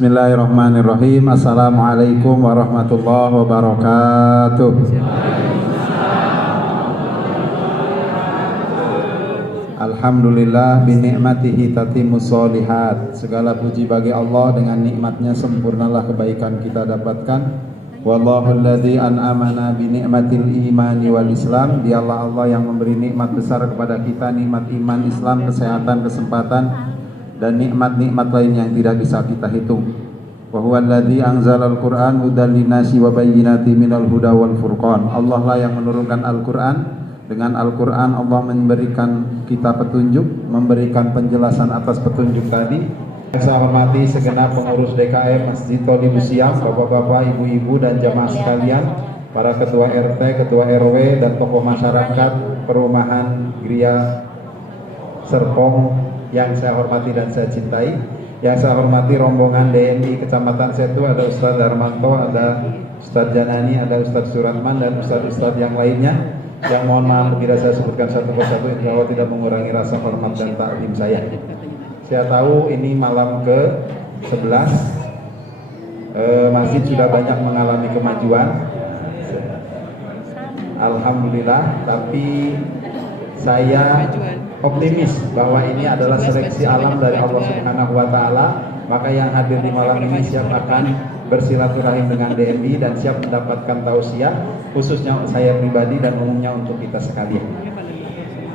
Bismillahirrahmanirrahim. Assalamualaikum warahmatullahi wabarakatuh. Alhamdulillah binikmatihi tatimmus sholihat. Segala puji bagi Allah, dengan nikmatnya sempurnalah kebaikan kita dapatkan. Wallahu alladzi an'amana binikmatil imani wal islam. Dialah Allah yang memberi nikmat besar kepada kita, nikmat iman, Islam, kesehatan, kesempatan, dan nikmat-nikmat lain yang tidak bisa kita hitung. Wa huwa alladzi anzalal Qur'an hudan linnasi wa bayyinatin minal huda wal furqan. Allah lah yang menurunkan Al-Qur'an. Dengan Al-Qur'an Allah memberikan kita petunjuk, memberikan penjelasan atas petunjuk tadi. Saya hormati segenap pengurus DKM Masjid Tholibus Siam, bapak-bapak, ibu-ibu dan jamaah sekalian, para ketua RT, ketua RW dan tokoh masyarakat perumahan Gria Serpong yang saya hormati dan saya cintai. Yang saya hormati rombongan DMI Kecamatan Setu, ada Ustadz Darmanto, ada Ustadz Janani, ada Ustadz Suratman dan Ustadz-Ustadz yang lainnya. Yang mohon maaf bila saya sebutkan satu persatu, insya Allah tidak mengurangi rasa hormat dan taklim saya. Saya tahu ini malam ke-11, masjid sudah banyak mengalami kemajuan, alhamdulillah, tapi saya optimis bahwa ini adalah seleksi alam dari Allah Subhanahu wa Ta'ala. Maka yang hadir di malam ini siap akan bersilaturahim dengan DMI dan siap mendapatkan tausiah, khususnya saya pribadi dan umumnya untuk kita sekalian.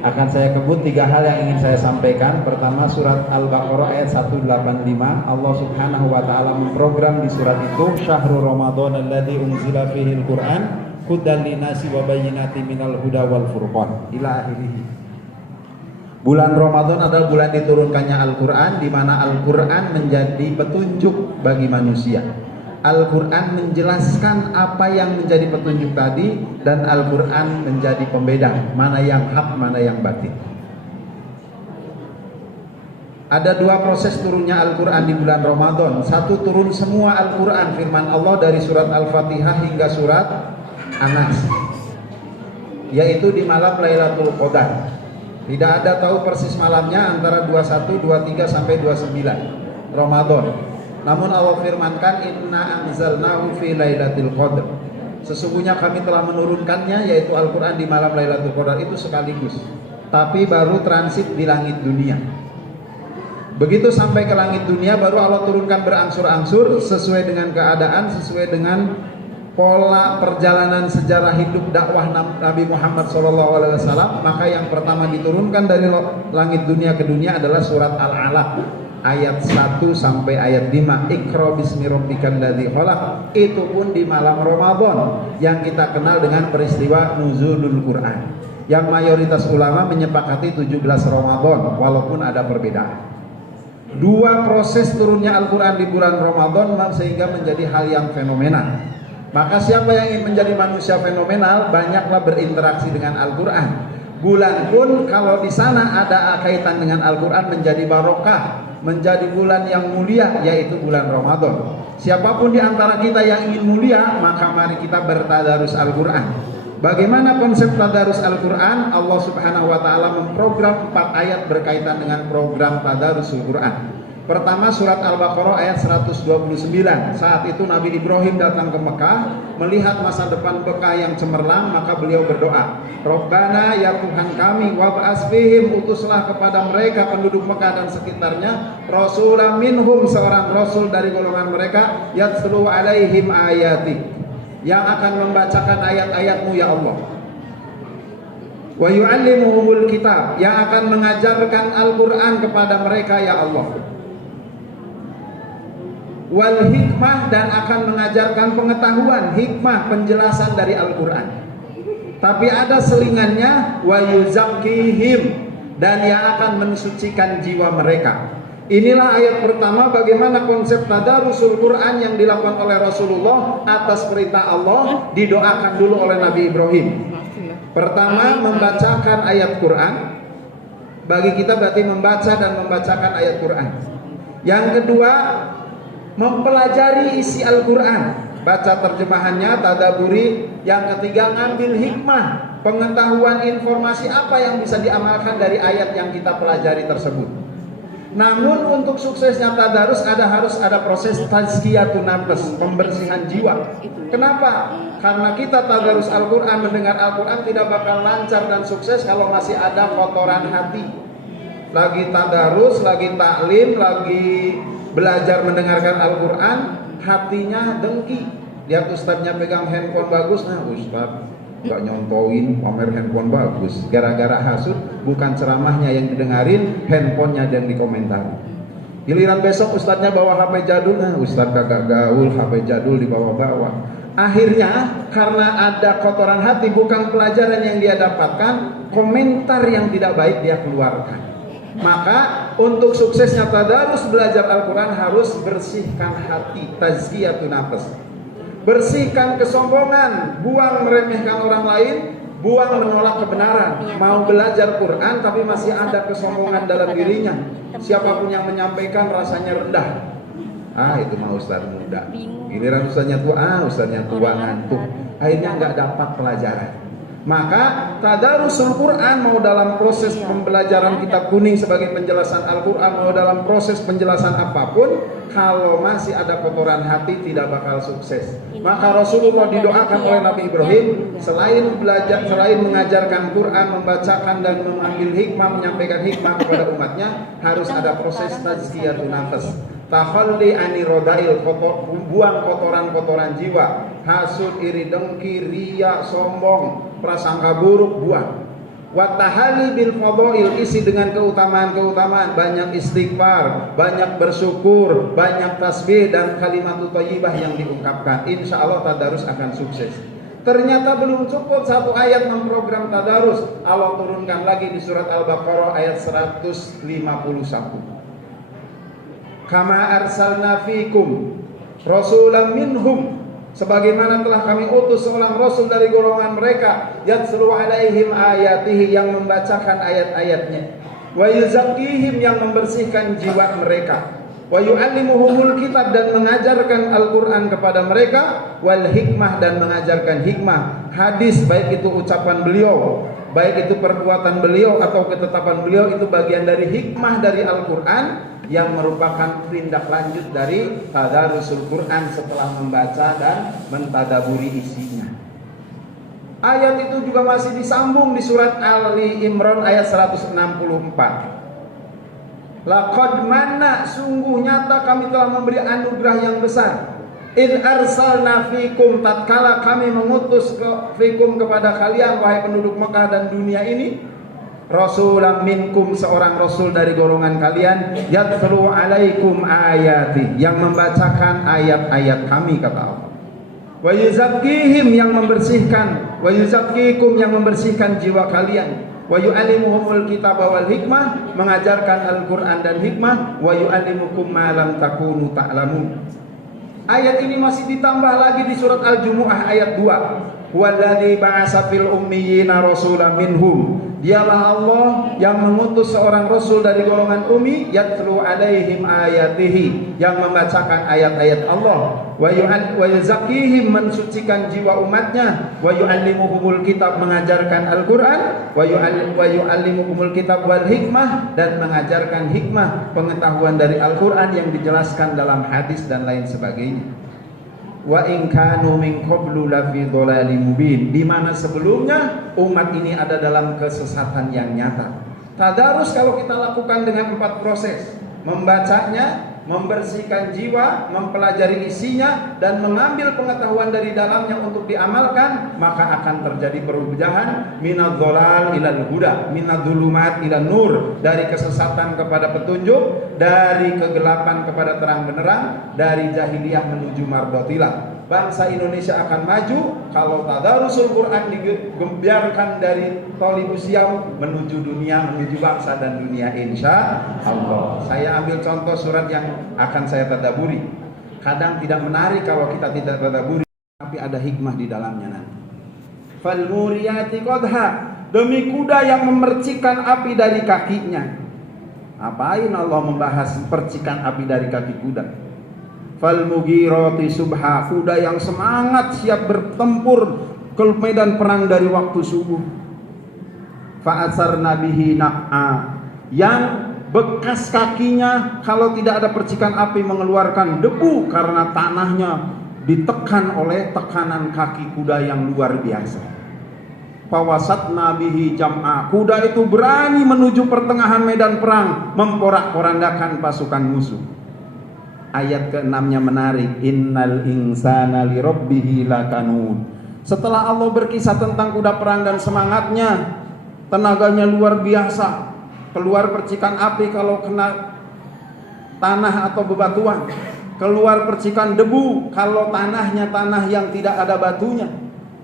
Akan saya kebut 3 hal yang ingin saya sampaikan. Pertama, surat Al-Baqarah ayat 185. Allah Subhanahu wa Ta'ala memprogram di surat itu, syahrul Ramadan alladzi unzila fihil Qur'an hudan linnasi wa bayyinatin minal huda wal furqan ila akhirih. Bulan Ramadan adalah bulan diturunkannya Al-Quran, di mana Al-Quran menjadi petunjuk bagi manusia. Al-Quran menjelaskan apa yang menjadi petunjuk tadi, dan Al-Quran menjadi pembeda mana yang hak, mana yang batil. Ada 2 proses turunnya Al-Quran di bulan Ramadan. Satu, turun semua Al-Quran, firman Allah dari surat Al-Fatihah hingga surat Anas, yaitu di malam Lailatul Qadar. Tidak ada tahu persis malamnya, antara 21, 23 sampai 29 Ramadan. Namun Allah firmankan, inna anzalnahu fi lailatul qadar. Sesungguhnya kami telah menurunkannya, yaitu Al-Quran, di malam Lailatul Qadar itu sekaligus, tapi baru transit di langit dunia. Begitu sampai ke langit dunia, baru Allah turunkan berangsur-angsur sesuai dengan keadaan, sesuai dengan pola perjalanan sejarah hidup dakwah Nabi Muhammad SAW. Maka yang pertama diturunkan dari langit dunia ke dunia adalah surat Al-Alaq ayat 1 sampai ayat 5. Iqra bismi rabbikal ladzi khalaq. Itu pun di malam Ramadan yang kita kenal dengan peristiwa nuzulul Quran, yang mayoritas ulama menyepakati 17 Ramadan, walaupun ada perbedaan. 2 proses turunnya Al-Quran di bulan Ramadan sehingga menjadi hal yang fenomenal. Maka siapa yang ingin menjadi manusia fenomenal, banyaklah berinteraksi dengan Al-Quran. Bulan pun kalau di sana ada kaitan dengan Al-Quran menjadi barokah, menjadi bulan yang mulia, yaitu bulan Ramadan. Siapapun di antara kita yang ingin mulia, maka mari kita bertadarus Al-Quran. Bagaimana konsep tadarus Al-Quran? Allah Subhanahu wa Ta'ala memprogram 4 ayat berkaitan dengan program tadarus Al-Quran. Pertama, surat Al-Baqarah ayat 129. Saat itu Nabi Ibrahim datang ke Mekah, melihat masa depan Mekah yang cemerlang, maka beliau berdoa, Rabbana, ya Tuhan kami, wab'as fihim, utuslah kepada mereka penduduk Mekah dan sekitarnya rasulan minhum, seorang rasul dari golongan mereka, yatslu alaihim ayati, yang akan membacakan ayat-ayatmu ya Allah, wa yu'allimuhumul kitab, yang akan mengajarkan Al-Quran kepada mereka ya Allah, wal hikmah, dan akan mengajarkan pengetahuan, hikmah, penjelasan dari Al-Quran. Tapi ada selingannya, wa yuzakkihim, dan yang akan mensucikan jiwa mereka. Inilah ayat pertama bagaimana konsep tadarusul Quran yang dilakukan oleh Rasulullah atas perintah Allah, didoakan dulu oleh Nabi Ibrahim. Pertama, membacakan ayat Quran. Bagi kita berarti membaca dan membacakan ayat Quran. Yang kedua, mempelajari isi Al-Quran, baca terjemahannya, tadaburi. Yang ketiga, ngambil hikmah, pengetahuan, informasi apa yang bisa diamalkan dari ayat yang kita pelajari tersebut. Namun untuk suksesnya tadarus harus ada proses tazkiyatun nafs, pembersihan jiwa. Kenapa? Karena kita tadarus Al-Quran, mendengar Al-Quran tidak bakal lancar dan sukses kalau masih ada kotoran hati. Lagi tadarus, lagi taklim, lagi belajar mendengarkan Al-Quran, hatinya dengki. Lihat ustadznya pegang handphone bagus, nah ustadz gak nyontoin pamer handphone bagus, gara-gara hasud, bukan ceramahnya yang didengarin, handphonenya yang dikomentari. Giliran besok ustadznya bawa HP jadul, nah ustadz kagak gaul, HP jadul dibawa-bawa. Akhirnya karena ada kotoran hati, bukan pelajaran yang dia dapatkan, komentar yang tidak baik dia keluarkan. Maka untuk suksesnya tadarus belajar Al-Quran harus bersihkan hati, tazkiyatun nafs. Bersihkan kesombongan, buang meremehkan orang lain, buang menolak kebenaran. Mau belajar Quran tapi masih ada kesombongan dalam dirinya. Siapapun yang menyampaikan rasanya rendah. Itu mah ustaz muda. Giliran ustaznya tua, ustaznya tua ngantuk. Akhirnya nggak dapat pelajaran. Maka tadarusul Quran, mau dalam proses pembelajaran kitab kuning sebagai penjelasan Al-Quran, mau dalam proses penjelasan apapun, kalau masih ada kotoran hati tidak bakal sukses. Maka Rasulullah didoakan oleh Nabi Ibrahim, selain belajar, selain mengajarkan Quran, membacakan dan mengambil hikmah, menyampaikan hikmah kepada umatnya, harus ada proses tazkiyatun nafs. Takhalli ani rodail, buang kotoran-kotoran jiwa, hasud, iri, dengki, riya, sombong, prasangka buruk, buang. Watahali bil fadail, isi dengan keutamaan-keutamaan, banyak istighfar, banyak bersyukur, banyak tasbih dan kalimat thayyibah yang diungkapkan. Insya Allah tadarus akan sukses. Ternyata belum cukup satu ayat memprogram tadarus. Allah turunkan lagi di surat Al-Baqarah ayat 151. Kama arsalna fikum rasulan minhum, sebagaimana telah kami utus seorang rasul dari golongan mereka, yatslu alaihim ayatihi, yang membacakan ayat-ayatnya, wa yuzakkihim, yang membersihkan jiwa mereka, wa yu'allimuhumul kitab, dan mengajarkan Al-Quran kepada mereka, wal hikmah, dan mengajarkan hikmah, hadis, baik itu ucapan beliau, baik itu perbuatan beliau atau ketetapan beliau, itu bagian dari hikmah dari Al-Quran yang merupakan tindak lanjut dari tadarusul Quran setelah membaca dan mentadaburi isinya. Ayat itu juga masih disambung di surat Ali Imran ayat 164. Laqad manna, sungguh nyata kami telah memberi anugerah yang besar. Id arsalna fikum, tatkala kami mengutus fikum kepada kalian wahai penduduk Mekah dan dunia ini, rasulan minkum, seorang rasul dari golongan kalian, yatlu alaikum ayati, yang membacakan ayat-ayat kami, kata Allah. Wa yuzakkihim, yang membersihkan, wa yuzakkikum, yang membersihkan jiwa kalian, wa yu'allimuhumul kitab wal hikmah, mengajarkan Al-Quran dan hikmah, wa yu'allimukum ma lam takunu ta'lamun. Ayat ini masih ditambah lagi di surat Al-Jumu'ah ayat 2. Walladzi ba'asa fil ummiyina rasulan minhum, dialah Allah yang mengutus seorang rasul dari golongan ummi, yatlu alaihim ayatihi, yang membacakan ayat-ayat Allah, wa yuzakkihim, mensucikan jiwa umatnya, wa yu'allimuhumul kitab, mengajarkan Al-Quran, wa yu'allimuhumul kitab wal hikmah, dan mengajarkan hikmah, pengetahuan dari Al-Quran yang dijelaskan dalam hadis dan lain sebagainya. Wa in kanu min qablu lafi dhalalim mubin, di mana sebelumnya umat ini ada dalam kesesatan yang nyata. Tadarus kalau kita lakukan dengan 4 proses: membacanya, membersihkan jiwa, mempelajari isinya, dan mengambil pengetahuan dari dalamnya untuk diamalkan, maka akan terjadi perubahan minadh-dhalal ilal huda, minadh-dhulumat ilal nur, dari kesesatan kepada petunjuk, dari kegelapan kepada terang benderang, dari jahiliyah menuju mardotilah. Bangsa Indonesia akan maju kalau tadarusul Quran digembiarkan dari thalibus yaum menuju dunia, menuju bangsa dan dunia, insya Allah. Saya ambil contoh surat yang akan saya tadaburi. Kadang tidak menarik kalau kita tidak tadaburi, tapi ada hikmah di dalamnya nanti. Fal muriyati qadha, demi kuda yang memercikan api dari kakinya. Apain Allah membahas percikan api dari kaki kuda? Fal mughirati subha, kuda yang semangat siap bertempur ke medan perang dari waktu subuh. Fa asarna bihi naq'a, yang bekas kakinya kalau tidak ada percikan api mengeluarkan debu karena tanahnya ditekan oleh tekanan kaki kuda yang luar biasa. Fawasatna bihi jam'a, kuda itu berani menuju pertengahan medan perang, memporak-porandakan pasukan musuh. Ayat ke-6-nya menarik, innal insana lirabbihi lakanud. Setelah Allah berkisah tentang kuda perang dan semangatnya, tenaganya luar biasa, keluar percikan api kalau kena tanah atau bebatuan, keluar percikan debu kalau tanahnya tanah yang tidak ada batunya,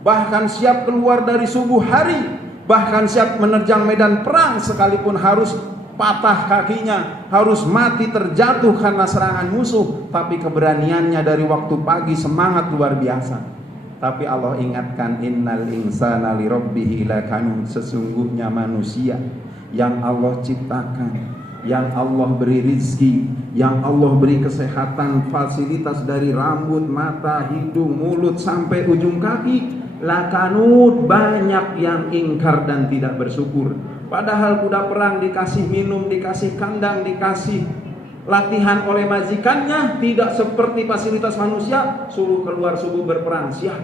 bahkan siap keluar dari subuh hari, bahkan siap menerjang medan perang sekalipun harus patah kakinya, harus mati terjatuh karena serangan musuh, tapi keberaniannya dari waktu pagi semangat luar biasa. Tapi Allah ingatkan, innal insana lirabbihi lakanud, sesungguhnya manusia yang Allah ciptakan, yang Allah beri rizki, yang Allah beri kesehatan, fasilitas dari rambut, mata, hidung, mulut sampai ujung kaki, lakanud, banyak yang ingkar dan tidak bersyukur. Padahal kuda perang dikasih minum, dikasih kandang, dikasih latihan oleh majikannya, tidak seperti fasilitas manusia. Suruh keluar subuh berperang, siap.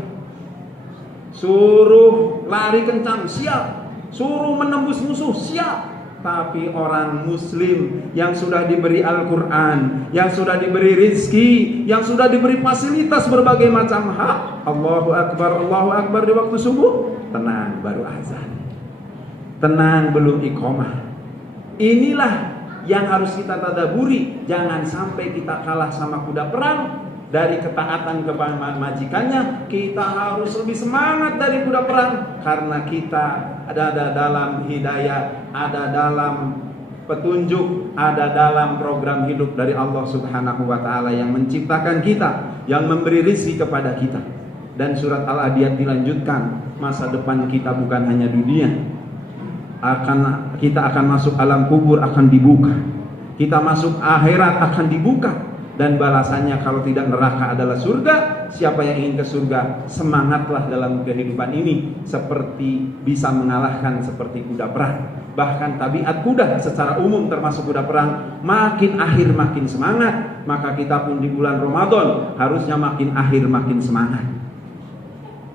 Suruh lari kencang, siap. Suruh menembus musuh, siap. Tapi orang muslim yang sudah diberi Al-Quran, yang sudah diberi rizki, yang sudah diberi fasilitas berbagai macam hak, Allahu Akbar di waktu subuh, tenang baru azan, tenang belum iqomah. Inilah yang harus kita tadaburi. Jangan sampai kita kalah sama kuda perang. Dari ketaatan kepada majikannya, kita harus lebih semangat dari kuda perang, karena kita ada dalam hidayah, ada dalam petunjuk, ada dalam program hidup dari Allah Subhanahu wa Ta'ala yang menciptakan kita, yang memberi rizki kepada kita. Dan surat Al-Adiyat dilanjutkan, masa depan kita bukan hanya dunia, kita akan masuk alam kubur, akan dibuka, kita masuk akhirat, akan dibuka. Dan balasannya kalau tidak neraka adalah surga. Siapa yang ingin ke surga, semangatlah dalam kehidupan ini, seperti bisa mengalahkan seperti kuda perang. Bahkan tabiat kuda secara umum termasuk kuda perang, makin akhir makin semangat. Maka kita pun di bulan Ramadan harusnya makin akhir makin semangat.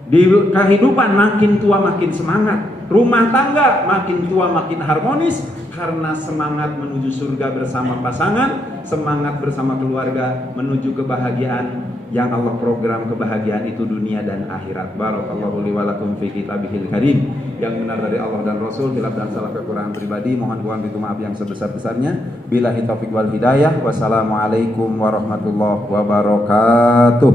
Di kehidupan makin tua makin semangat. Rumah tangga makin tua makin harmonis, karena semangat menuju surga bersama pasangan, semangat bersama keluarga menuju kebahagiaan yang Allah program. Kebahagiaan itu dunia dan akhirat. Barakallahu li wa lakum fi kitabihil karim. Yang benar dari Allah dan Rasul, khilaf dan salah kekurangan pribadi mohon itu maaf yang sebesar-besarnya. Billahi taufik wal hidayah. Wassalamualaikum warahmatullahi wabarakatuh.